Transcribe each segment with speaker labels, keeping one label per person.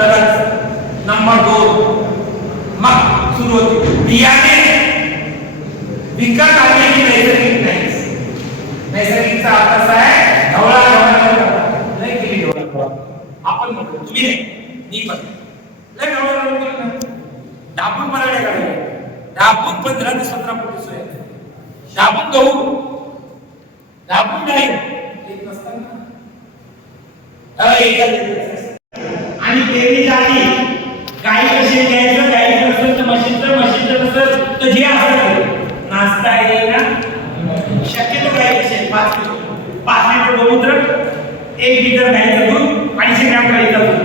Speaker 1: तरच नंबर दोन मग सुरू होते. बियाणे विकत आणण्याची नैसर्गिक नाही. नैसर्गिकचा अर्थ असा आहे ढवळा ढवळा नाही केली ढवळा आपण म्हणतो तुम्ही नाही मी पण लय ढवळा ढवळा केलं ना. डाबून मराठ्या काढले. डाबून पंधरा ते सतरा फुट सोय दाबून गहू दाबून नाही येत नसताना. अ, आणि पेरणीच्या आधी गाई कशी घ्यायचं? गाई कसं तर मशीनचं मशीनचं नसेल तर जे असेल नाश्ता आहे ना? शक्यतो गाई असेल पाच किलो. पाच लिटर गोमूत्र एक लिटर गाईचं दूध अडीचशे ग्रॅम गाईचं दूध.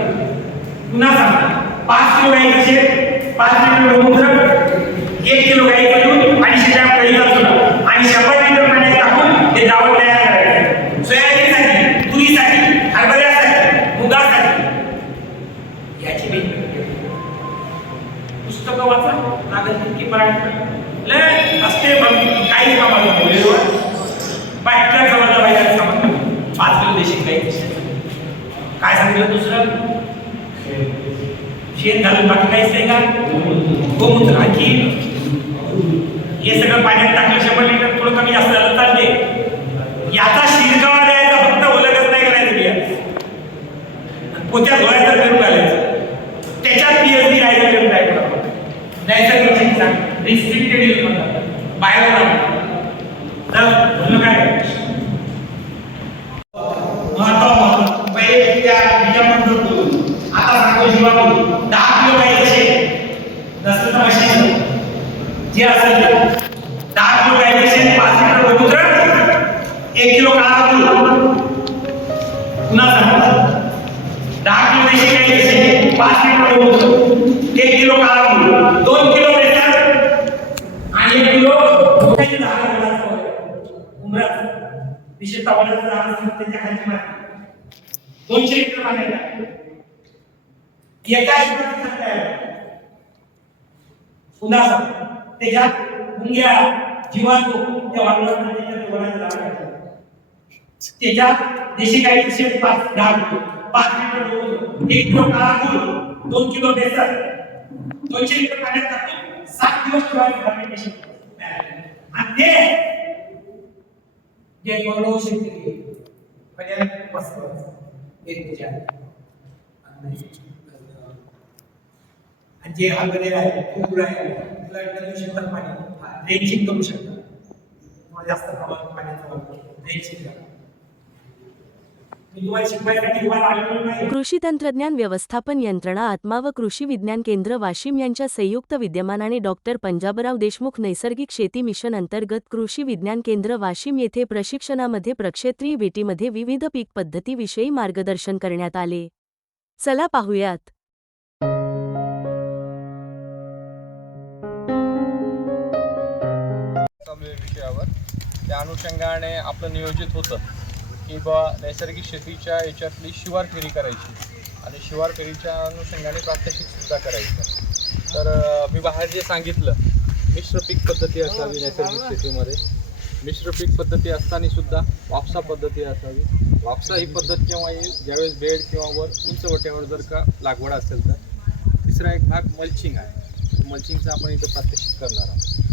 Speaker 1: पुन्हा सांगतो पाच किलो गाई असेल पाच लिटर गोमूत्र एक किलो गाईचं दूध अडीचशे ग्रॅम गाईचं दूध. आणि शंभर लिटर पाण्यात टाकून ते द्रावण तयार करायचं सोयाबीनसाठी तुरीसाठी हरभऱ्यासाठी मुगासाठी याची मी पुस्तकं वाचा लागत तितकी मराठी लय असते मग काही कामाला वेळेवर बायका जवळ पाहिजे सामान पाच किलो देशी काही काय सांगितलं दुसरं शेत घालून बाकी काहीच नाही का? गोमूत्र आणखी हे सगळं पाण्यात टाकलं शंभर लिटर थोडं कमी जास्त झालं चालते याचा शिरकावा द्यायचा फक्त ओलगच नाही करायचं बिया पोत्या धुवायचं करून घालायचं त्याच्यात पीएचडी राहायचं करून काय नैसर्गिक शिक्षण रिस्ट्रिक्टेड यूज म्हणतात बाहेर तर म्हणलं काय महत्त्व महत्त्व पहिले त्या बीजामंडळ बोलू आता सांगतो जीवा बोलू दहा किलो काही असेल नसलं तर मशीन जे असेल ते दहा किलो काही असेल पाच लिटर गोमूत्र एक किलो काळा दूध पुन्हा सांगतो दहा किलो देशी काही असेल पाच लिटर गोमूत्र एक किलो काळा दूध दोन किलो बेसन आणि एक किलो काही झाडं घालायचं वगैरे. उमराचं विशेषतः वडाचं झाड असेल त्याच्या खालची माती दोनशे लिटर पाण्यात टाक. एका एकराची खत तयार होते. पुन्हा सांग, त्याच्यात मुंग्या जीवाणू त्या वाढवण्यासाठी त्याच्यात देशी गाईचं शेण पाच दहा किलो. पाच लिटर दूध एक किलो काळा गुळ दोन किलो बेसन. दोनशे लिटर पाण्यात टाकून सात दिवस ठेवायचं fermentation. आणि ते जे गौरव शेतकरी म्हणजे पसरवायचं. एक तुझ्या आणि जे हलगडे आहे कुकुर आहे तुला देऊ शकतात पाणी. ड्रेंचिंग करू शकतात. जास्त प्रमाणात पाण्याचा वापर. ड्रेंचिंग करा मी तुम्हाला शिकवायसाठी तुम्हाला आलेलो नाही
Speaker 2: कृषी तंत्रज्ञान व्यवस्थापन यंत्रणा आत्मा व कृषी विज्ञान केंद्र वाशिम यांच्या संयुक्त विद्यमानाने डॉक्टर पंजाबराव देशमुख नैसर्गिक शेती मिशन अंतर्गत कृषी विज्ञान केंद्र वाशिम येथे प्रशिक्षणामध्ये प्रक्षेत्रीय बेटीमध्ये विविध पीक पद्धतीविषयी मार्गदर्शन करण्यात आले. चला पाहूयात.
Speaker 3: त्या अनुषंगाने आपलं नियोजित होतं. की बा नैसर्गिक शेतीच्या याच्यातली शिवार फेरी करायची. आणि शिवार फेरीच्या अनुषंगाने प्रात्यक्षिकसुद्धा करायचं. तर मी बाहेर जे सांगितलं मिश्र पीक पद्धती असावी नैसर्गिक शेतीमध्ये. मिश्र पीक पद्धती असताना सुद्धा वापसा पद्धती असावी. वापसा ही पद्धत केव्हा येईल ज्यावेळेस बेड किंवा वर उंच वट्यावर जर का लागवड असेल तर तिसरा एक भाग मल्चिंग आहे. मल्चिंगचा आपण इथं प्रात्यक्षिक करणार आहोत.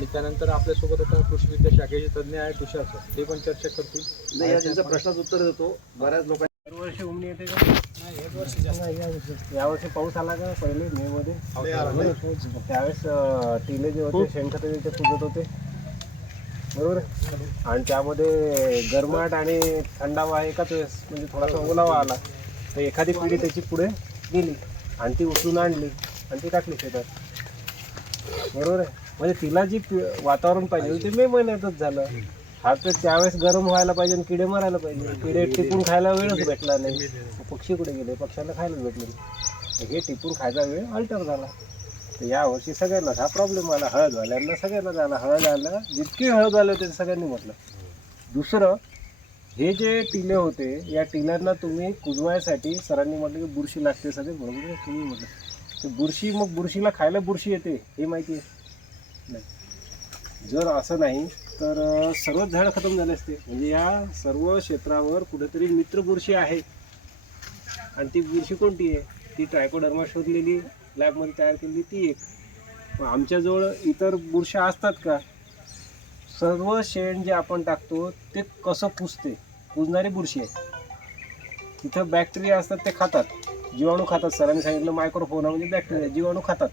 Speaker 3: आणि त्यानंतर आपल्यासोबत आता कृषी विद्या शाखेचे तज्ज्ञ आहे तुषार सर. ते पण चर्चा करतील.
Speaker 4: नाही या त्यांच्या प्रश्नाचं उत्तर देतो. बऱ्याच लोकांनी
Speaker 5: दरवर्षी उमणी येते का? नाही यावर्षी पाऊस आला का? पहिले मे मध्ये. त्यावेळेस अं, टिले जे होते शेणखते ते कुजत होते. बरोबर? आणि त्यामध्ये गरमाट आणि थंडावा एकाच वेळेस म्हणजे थोडासा ओलावा आला. तर एखादी पिढी त्याची पुढे गेली आणि ती उचलून आणली आणि ती टाकली शेतात. बरोबर आहे? म्हणजे तिला जी पि- वातावरण पाहिजे ते मे महिन्यातच झालं. हा तर त्यावेळेस गरम व्हायला पाहिजे आणि किडे मारायला पाहिजे. किडे टिकून खायला वेळच भेटला नाही. पक्षी कुठे गेले? पक्ष्यांना खायलाच भेटले नाही. हे टिपून खायचा वेळ अल्टर झाला. तर यावर्षी सगळ्यांनाच हा प्रॉब्लेम आला. हळद वाल्यांना सगळ्यांना झाला हळद आला जितके हळद आले होते ते सगळ्यांनी म्हटलं. दुसरं हे जे टिले होते या टिल्यांना तुम्ही कुजवायसाठी सरांनी म्हटलं की बुरशी लागते सगळे. बरोबर तुम्ही म्हटलं. ते बुरशी मग बुरशीला खायला बुरशी येते हे माहिती आहे. नाही. जर असं नाही तर सर्वच झाडं खतम झाले असते. म्हणजे या सर्व क्षेत्रावर कुठेतरी मित्र बुरशी आहे. आणि ती बुरशी कोणती आहे? ती ट्रायकोडर्मा शोधलेली लॅबमध्ये तयार केलेली ती एक. आमच्याजवळ इतर बुरशा असतात का? सर्व शेण जे आपण टाकतो ते कसं पुसते? पुजणारी बुरशी आहे. तिथं बॅक्टेरिया असतात ते खातात. जीवाणू खातात. सरांनी सांगितलं मायक्रोफोना म्हणजे बॅक्टेरिया जीवाणू खातात.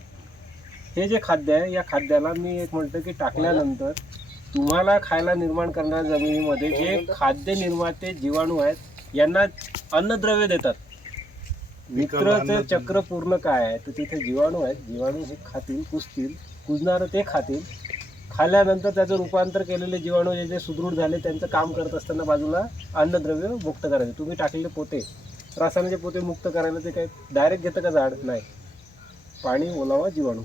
Speaker 5: हे जे खाद्य आहे या खाद्याला मी एक म्हणतो की टाकल्यानंतर तुम्हाला खायला निर्माण करणाऱ्या जमिनीमध्ये जे खाद्य निर्माते जीवाणू आहेत यांना अन्नद्रव्य देतात. मित्रचं चक्र पूर्ण काय आहे तर तिथे जीवाणू आहेत. जीवाणू हे खातील कुजतील कुजणारं ते खातील. खाल्ल्यानंतर त्याचं रूपांतर केलेले जीवाणू जे जे सुदृढ झाले त्यांचं काम करत असताना बाजूला अन्नद्रव्य मुक्त करायचे. तुम्ही टाकलेले पोते रासायनिक पोते मुक्त करायला ते काय डायरेक्ट घेतं का झाड? नाही. पाणी ओलावा जीवाणू.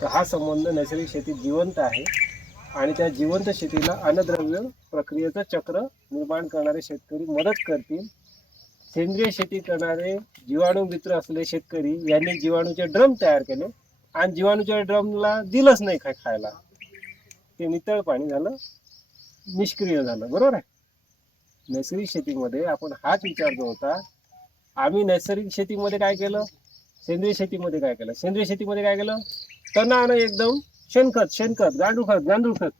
Speaker 5: तर हा संबंध नैसर्गिक शेतीत जिवंत आहे आणि त्या जिवंत शेतीला अन्नद्रव्य प्रक्रियेचं चक्र निर्माण करणारे शेतकरी मदत करतील. सेंद्रिय शेती करणारे जीवाणू मित्र असले शेतकरी यांनी जीवाणूचे ड्रम तयार केले आणि जीवाणूच्या ड्रमला दिलंच नाही काय खायला. ते नितळ पाणी झालं निष्क्रिय झालं. बरोबर आहे? नैसर्गिक शेतीमध्ये आपण हाच विचार जो होता आम्ही नैसर्गिक शेतीमध्ये काय केलं? सेंद्रिय शेतीमध्ये काय केलं? सेंद्रिय शेतीमध्ये काय केलं? टनानं एकदम शेणखत शेणखत गांडूळ खत गांडूळ खत.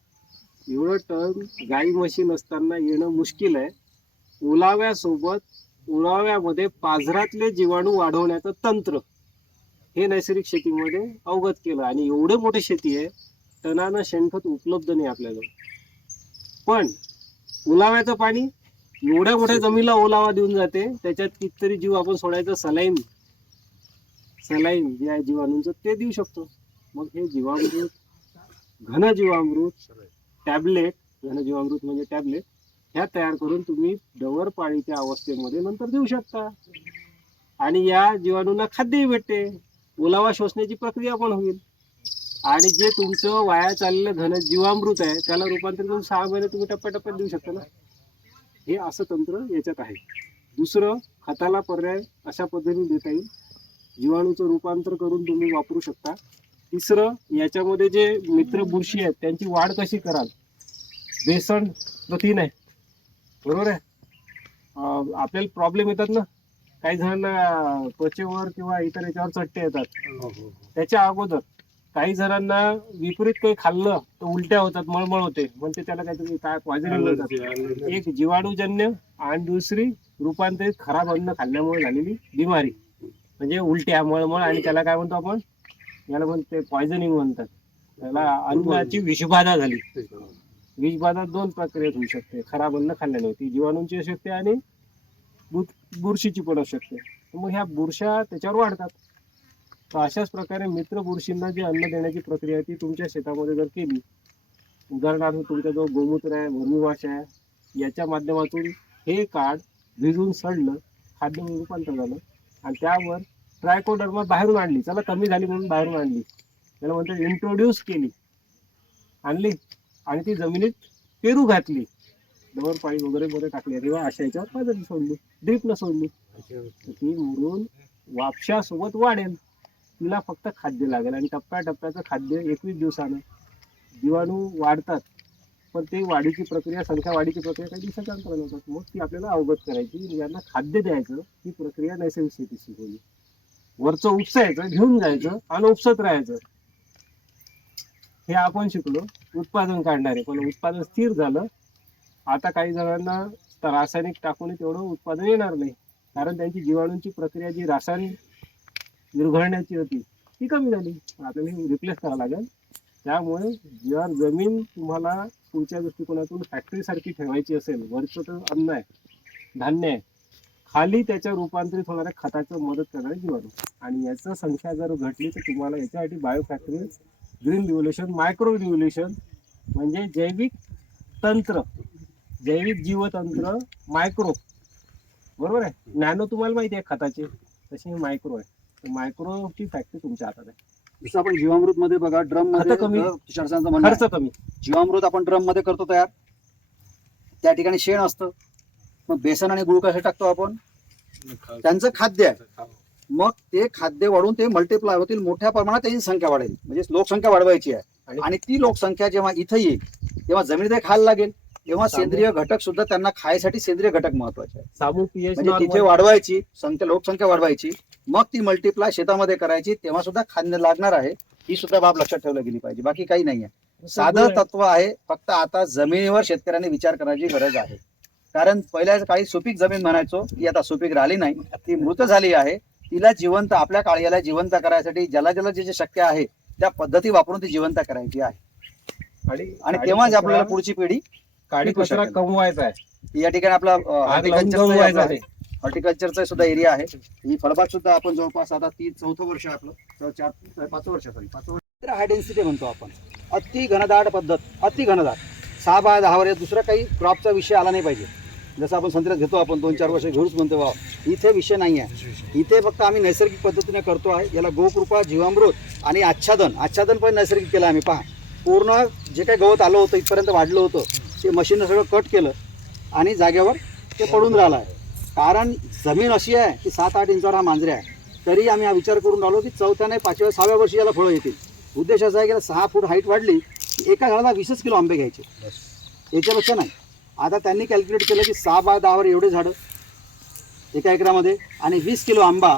Speaker 5: एवढं टन गाई म्हशी नसताना येणं मुश्किल आहे. ओलाव्यासोबत ओलाव्यामध्ये पाझरातले जीवाणू वाढवण्याचं तंत्र हे नैसर्गिक शेतीमध्ये अवगत केलं. आणि एवढे मोठे शेती आहे टनानं शेणखत उपलब्ध नाही आपल्याजवळ. पण ओलाव्याचं पाणी एवढ्या मोठ्या जमिनीला ओलावा देऊन जाते त्याच्यात कितीतरी जीव आपण सोडायचं सलाईन सलाईन जे आहे जीवाणूंचं ते देऊ शकतो. मग हे जीवामृत घन जीवामृत टॅबलेट घन जीवामृत म्हणजे टॅबलेट ह्या तयार करून तुम्ही डवरपाळीच्या अवस्थेमध्ये नंतर देऊ शकता. आणि या जीवाणूंना खाद्यही भेटते. ओलावा शोषण्याची प्रक्रिया पण होईल. आणि जे तुमचं वाया चाललेलं घन जीवामृत आहे त्याला रूपांतर करून सहा महिने तुम्ही टप्प्याटप्प्यात देऊ शकता ना? हे असं तंत्र याच्यात आहे. दुसरं खताला पर्याय अशा पद्धतीने देता येईल. जीवाणूचं रूपांतर करून तुम्ही वापरू शकता. तिसरं याच्यामध्ये जे मित्र बुरशी आहेत त्यांची वाढ कशी कराल? बेसन प्रथिन आहे. बरोबर आहे? आपल्याला प्रॉब्लेम येतात ना? काही जणांना त्वचेवर किंवा इतर याच्यावर चट्टे येतात. त्याच्या अगोदर काही जणांना विपरीत काही खाल्लं तर उलट्या होतात मळमळ होते. म्हणते त्याला काहीतरी काय पॉझिटिव्ह एक जीवाणूजन्य आणि दुसरी रूपांतरित खराब अन्न खाल्ल्यामुळे झालेली बिमारी. म्हणजे उलट्या मळमळ आणि त्याला काय म्हणतो आपण? याला म्हणते पॉयझनिंग म्हणतात. त्याला अन्नाची विषबाधा झाली. विषबाधा दोन प्रक्रियेत होऊ शकते. खराब अन्न खाल्ल्याने होती. जीवाणूंची असू शकते आणि बुरशीची पण असू शकते. मग ह्या बुरशा त्याच्यावर वाढतात. तर अशाच प्रकारे मित्र बुरशींना जे अन्न देण्याची प्रक्रिया आहे ती तुमच्या शेतामध्ये जर केली उदाहरणार्थ तुमचा जो गोमूत्र आहे भूमिवाश आहे याच्या माध्यमातून हे काढ भिजून सडलं खाद्य रूपांतर झालं आणि त्यावर ट्रायकोडर्मा बाहेरून आणली. चला कमी झाली म्हणून बाहेरून आणली. त्याला म्हणतात इंट्रोड्यूस केली. आणली. आणि ती जमिनीत पेरू घातली. दवर पाणी वगैरे वगैरे टाकली. किंवा अशा याच्यावर पाजरी सोडली. ड्रीपनं सोडली. ती मुरून वापशासोबत वाढेल. तिला फक्त खाद्य लागेल. आणि टप्प्याटप्प्याचं खाद्य एकवीस दिवसानं. जीवाणू वाढतात. पण ते वाढीची प्रक्रिया संख्या वाढीची प्रक्रिया काही दिवसाच्या अंतराने होतात. मग ती आपल्याला अवगत करायची यांना खाद्य द्यायचं ही प्रक्रिया नैसर्गिक शेती शिकवली वरचं उपसायचं घेऊन जायचं आणि उपसत राहायचं. हे आपण शिकलो उत्पादन काढणारे. पण उत्पादन स्थिर झालं आता काही जणांना रासायनिक टाकून तेवढं उत्पादन येणार नाही. कारण त्यांची जीवाणूंची प्रक्रिया जी रासायनिक विरघळण्याची होती ती कमी झाली. आपल्याला रिप्लेस करावं लागेल. त्यामुळे जर जमीन तुम्हाला पुढच्या दृष्टिकोनातून फॅक्टरीसारखी ठेवायची असेल वरचं तर अन्न आहे धान्य आहे खाली त्याच्या रूपांतरित होणाऱ्या खताचं मदत करणारे जीवाणू. आणि याचं संख्या जर घटली तर तुम्हाला याच्यासाठी biofactory green revolution micro revolution म्हणजे जैविक तंत्र जैविक जीवतंत्र मायक्रो बरोबर आहे? नॅनो तुम्हाला माहिती आहे खताचे. तसे हे मायक्रो आहे. मायक्रोची फॅक्टरी तुमच्या हातात आहे.
Speaker 4: जसं आपण जीवामृत मध्ये बघा ड्रममध्ये
Speaker 5: खतं कमी.
Speaker 4: जर तुषार सरांचं म्हणणं आहे,
Speaker 5: खर्च कमी.
Speaker 4: जीवामृत आपण ड्रममध्ये करतो तयार. त्या ठिकाणी शेण असतं. मग बेसन आणि गुळ कसे टाकतो आपण? त्यांचं खाद्य आहे. मग ते खाद्य वाढून ते मल्टिप्लाय होतील मोठ्या प्रमाणात त्यांची संख्या वाढेल. म्हणजे लोकसंख्या वाढवायची आहे.
Speaker 5: आणि-
Speaker 4: आणि ती लोकसंख्या जेव्हा इथं येईल तेव्हा जमिनीत खायला लागेल. तेव्हा सेंद्रिय घटक सुद्धा त्यांना खायसाठी सेंद्रिय घटक महत्त्वाचे आहे
Speaker 5: सामू पीएच
Speaker 4: म्हणजे तिथे वाढवायची संख्या लोकसंख्या वाढवायची. मग ती मल्टिप्लाय शेतामध्ये करायची तेव्हा सुद्धा खाद्य लागणार आहे. ही सुद्धा बाब लक्षात ठेवली गेली पाहिजे. बाकी काही नाही आहे साधं तत्व आहे फक्त आता जमिनीवर शेतकऱ्यांनी विचार करायची गरज आहे. कारण पहिल्या काळी सुपीक जमीन म्हणायचो ती आता सुपीक राहिली नाही. ती मृत झाली आहे. तिला जिवंत आपल्या काळ्याला जिवंत करायसाठी ज्याला ज्याला जे जे शक्य आहे त्या पद्धती वापरून ती जिवंत करायची आहे.
Speaker 5: आणि
Speaker 4: आणि तेव्हाच आपल्याला पुढची पिढी
Speaker 5: काळी कचरा. कमवायचा आहे.
Speaker 4: या ठिकाणी आपला हॉर्टिकल्चरचा सुद्धा एरिया आहे. ही फळबाग सुद्धा आपण जवळपास आता ती चौथं वर्ष आहे आपलं. चार पाच वर्ष सॉरी पाच वर्ष. हाय डेन्सिटी म्हणतो आपण. अति घनदाट पद्धत अति घनदाट. सहा बाय दहावर या दुसरा काही क्रॉपचा विषय आला नाही पाहिजे. जसं आपण संत्र्यात घेतो आपण दोन चार वर्ष घेऊच म्हणतो वा इथे विषय नाही आहे. इथे फक्त आम्ही नैसर्गिक पद्धतीने करतो आहे. याला गोकृपा जीवामृत आणि आच्छादन. आच्छादन पण नैसर्गिक केलं आम्ही. पहा पूर्ण जे काही गवत आलं होतं इथपर्यंत वाढलं होतं ते मशीननं सगळं कट केलं आणि जागेवर ते पडून राहिलं आहे. कारण जमीन अशी आहे की सात आठ इंचावर हा मांजऱ्या आहे. तरी आम्ही हा विचार करून राहिलो की चौथ्या नाही पाचव्या सहाव्या वर्षी याला फळं येतील. उद्देश असा आहे की सहा फूट हाईट वाढली की एका झाडाला वीसच किलो आंबे घ्यायचे. याच्यापेक्षा नाही. आता त्यांनी कॅल्क्युलेट केलं की सहा बाय दहावर एवढे झाडं एका एकरामध्ये आणि वीस किलो आंबा.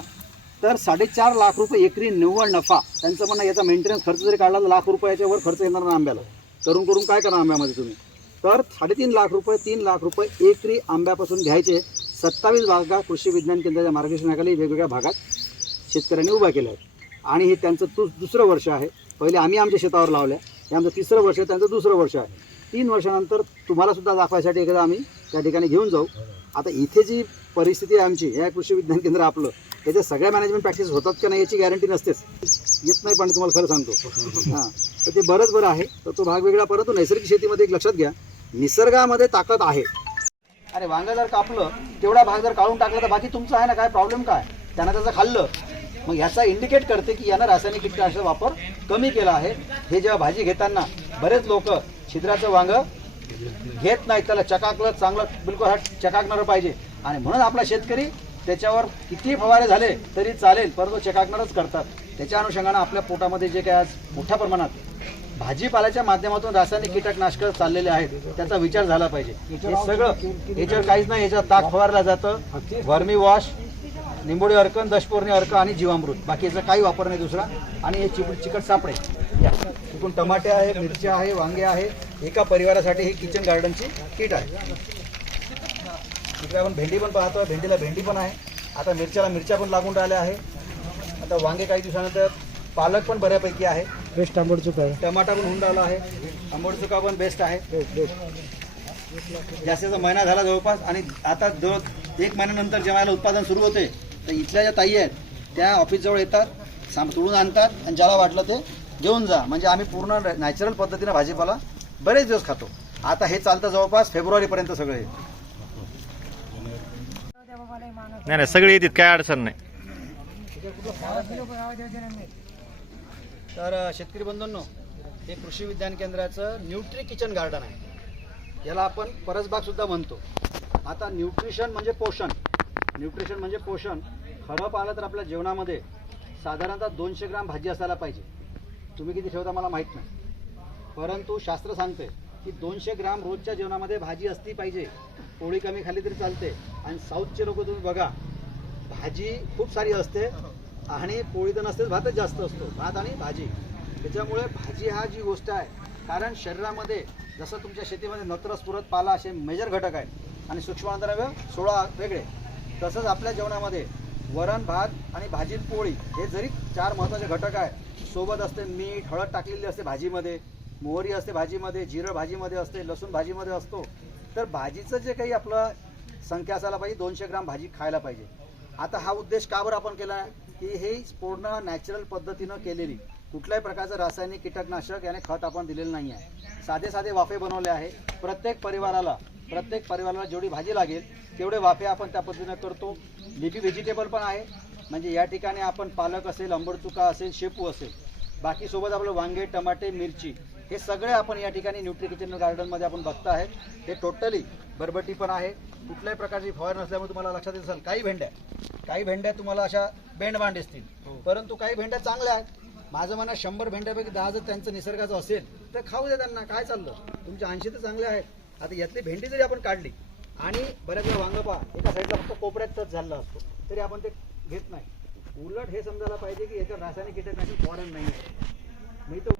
Speaker 4: तर साडेचार लाख रुपये एकरी निव्वळ नफा. त्यांचं म्हणणं याचा मेंटेनन्स खर्च जरी काढला तर लाख रुपयाच्या वर खर्च येणार ना आंब्याला. करून करून काय करणार आंब्यामध्ये तुम्ही? तर साडेतीन लाख रुपये तीन लाख रुपये एकरी आंब्यापासून घ्यायचे. सत्तावीस भागा कृषी विज्ञान केंद्राच्या मार्गदर्शनाखाली वेगवेगळ्या भागात शेतकऱ्यांनी उभा केल्या आहेत. आणि हे त्यांचं तु दुसरं वर्ष आहे. पहिले आम्ही आमच्या शेतावर लावल्या. हे आमचं तिसरं वर्ष आहे त्यांचं दुसरं वर्ष आहे. तीन वर्षानंतर तुम्हालासुद्धा दाखवायसाठी एकदा आम्ही त्या ठिकाणी घेऊन जाऊ. आता इथे जी परिस्थिती आहे आमची या कृषी विज्ञान केंद्र आपलं त्याच्या सगळ्या मॅनेजमेंट प्रॅक्टिस होतात का नाही याची गॅरंटी नसतेच. येत नाही पण तुम्हाला खरं सांगतो. हां. तर ते बरंच बरं आहे. तर तो भाग वेगळा परंतु नैसर्गिक शेतीमध्ये एक लक्षात घ्या. निसर्गामध्ये ताकद आहे. अरे वांग जर कापलं तेवढा भाग जर काढून टाकला तर बाकी तुमचं आहे ना काय प्रॉब्लेम काय? त्यानं त्याचं खाल्लं. मग ह्याचा इंडिकेट करते की यानं रासायनिक कीटकनाशक वापर कमी केला आहे. हे जेव्हा भाजी घेताना बरेच लोक छिद्राचं वांग घेत नाहीत त्याला चकाकलं चांगलं बिलकुल हा चकाकणारं पाहिजे. आणि म्हणून आपला शेतकरी त्याच्यावर किती फवारे झाले तरी चालेल परंतु चकाकणारच करतात. त्याच्या अनुषंगानं आपल्या पोटामध्ये जे काय आज मोठ्या प्रमाणात भाजीपाल्याच्या माध्यमातून रासायनिक कीटकनाशक चाललेले आहेत. त्याचा विचार झाला पाहिजे. हे सगळं याच्यावर काहीच नाही याच्यावर ताक फवारलं जातं. वर्मी वॉश निंबोडी अर्क दशपोर्णी अर्क आणि जीवामृत. बाकी याचा काही वापर नाही दुसरा. आणि हे चिकट चिकट सापडे. तिकडून टमाटे आहे मिरच्या आहे वांगे आहे. एका परिवारासाठी ही किचन गार्डनची किट आहे. इकडे आपण भेंडी पण पाहतोय. भेंडीला भेंडी पण आहे. आता मिरच्याला मिरच्या पण लागून राहिल्या आहे. आता वांगे काही दिवसानंतर पालक पण बऱ्यापैकी आहे.
Speaker 5: बेस्ट आंबट चुका आहे.
Speaker 4: टमाटा पण होऊन राहिला आहे. आंबट चुका पण बेस्ट आहे. जास्तीचा महिना झाला जवळपास आणि आता जवळ एक महिन्यानंतर जेव्हा याला उत्पादन सुरू होते तर इथल्या ज्या ताई आहेत त्या ऑफिसजवळ येतात साम तोडून आणतात आणि ज्याला वाटलं ते घेऊन जा. म्हणजे आम्ही पूर्ण नॅचरल पद्धतीने भाजीपाला बरेच दिवस खातो. आता हे चालतं जवळपास फेब्रुवारीपर्यंत सगळं.
Speaker 6: नाही नाही सगळे येतात काय अडचण नाही.
Speaker 4: तर शेतकरी बंधूंनो हे कृषी विज्ञान केंद्राचं न्यूट्री किचन गार्डन आहे. याला आपण परसबागसुद्धा म्हणतो. आता न्यूट्रिशन म्हणजे पोषण. न्यूट्रिशन म्हणजे पोषण. खरं पाहिलं तर आपल्या जेवणामध्ये साधारणतः दोनशे ग्राम भाजी असायला पाहिजे. तुम्ही किती ठेवता मला माहीत नाही. परंतु शास्त्र सांगते की दोनशे ग्राम रोजच्या जेवणामध्ये भाजी असली पाहिजे. पोळी कमी खाली तरी चालते. आणि साऊथचे लोक तुम्ही बघा भाजी खूप सारी असते. आणि पोळी तर नसतेच भातच जास्त असतो. भात आणि भाजी. त्याच्यामुळे भाजी हा जी गोष्ट आहे कारण शरीरामध्ये जसं तुमच्या शेतीमध्ये नत्रस पुरत पाला असे मेजर घटक आहेत आणि सूक्ष्म सूक्ष्मद्रव्य सोळा वेगळे. तसंच आपल्या जेवणामध्ये वरण भात आणि भाजी पोळी हे जरी चार महत्त्वाचे घटक आहे सोबत असते मीठ हळद टाकलेली असते भाजीमध्ये मोहरी असते भाजीमध्ये जिरं भाजीमध्ये असते लसूण भाजीमध्ये असतो. तर भाजीचं जे काही आपलं संख्या असायला पाहिजे दोनशे ग्राम भाजी खायला पाहिजे. आता हा उद्देश का बरं आपण केला आहे? की हे पूर्ण नॅचरल पद्धतीनं केलेली कुठल्याही प्रकारचं रासायनिक कीटकनाशक याने खत आपण दिलेलं नाही आहे. साधे साधे वाफे बनवले आहे. प्रत्येक परिवाराला प्रत्येक परिवाराला जेवढी भाजी लागेल तेवढे वाफे आपण त्या पद्धतीनं करतो. लिपी व्हेजिटेबल पण आहे. म्हणजे या ठिकाणी आपण पालक असेल अंबडचुका असेल शेपू असेल बाकी सोबत आपलं वांगे टमाटे मिरची हे सगळे आपण या ठिकाणी न्यूट्री किचन गार्डनमध्ये आपण बघता आहे हे टोटली बरबटी पण आहे. कुठल्याही प्रकारची फवार नसल्यामुळे तुम्हाला लक्षात येत असेल काही भेंड्या काही भेंड्या तुम्हाला अशा बेंडबांड दिसतील. परंतु काही भेंड्या चांगल्या आहेत. माझं म्हणणं शंभर भेंड्यापैकी दहा जर त्यांचं निसर्गाचं असेल तर खाऊ दे त्यांना. काय चाललं? तुमचे ऐंशी तर चांगले आहेत. आता यातली भेंडी जरी आपण काढली आणि बऱ्याच वेळा वांग पहा एका साईडला फक्त कोपऱ्यात टच झालेला असतो तरी आपण ते घेत नाही. उलट हे समजायला पाहिजे की याच्यात रासायनिक कीटकनाशक फवारण नाही आहे. मी तर